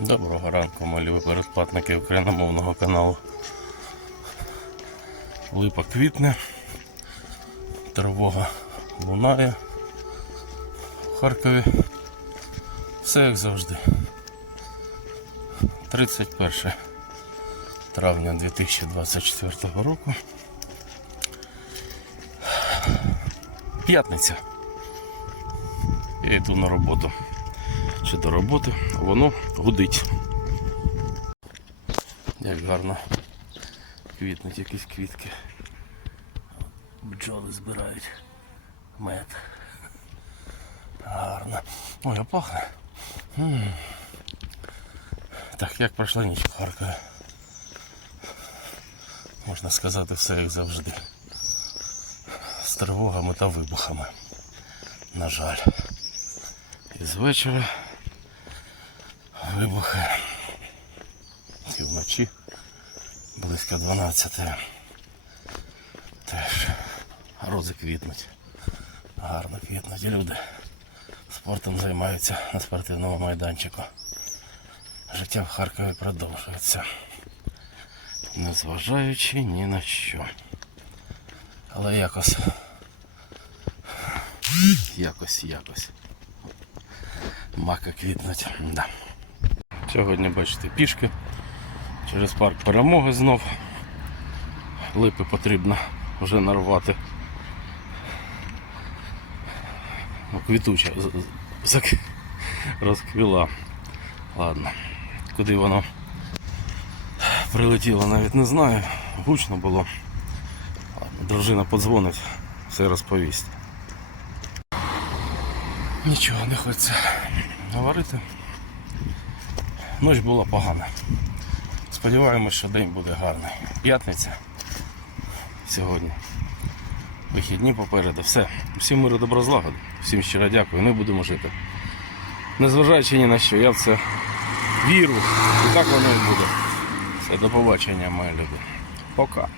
Доброго ранку, малі передплатники україномовного каналу. Липа квітне, тривога лунає в Харкові. Все як завжди. 31 травня 2024 року. П'ятниця. Я йду на роботу. Чи до роботи, воно гудить. Як гарно квітнуть якісь квітки. Бджоли збирають мед. Гарно. Ой, а пахне. Так, як пройшла ніч в Харкові? Можна сказати все як завжди. З тривогами та вибухами. На жаль. І з вечора вибухи. І вночі близько 12. Теж рози квітнуть. Гарно квітнуть. Люди спортом займаються на спортивному майданчику. Життя в Харкові продовжується. Незважаючи ні на що. Але якось. Якось, якось. Мака квітнуть. Да. Сьогодні бачите пішки. Через парк перемоги знов. Липи потрібно вже нарвати. Ну, Квітуча розквіла. Ладно. Куди воно прилетіло, навіть не знаю. Гучно було. Дружина подзвонить, все розповість. Нічого не хочеться говорити. Ніч була погана. Сподіваємось, що день буде гарний. П'ятниця сьогодні. Вихідні попереду. Все. Всім миру добро злагоди. Всім щиро дякую. Ми будемо жити. Незважаючи ні на що, я в це віру. І так воно і буде. Все, до побачення, мої люди. Пока.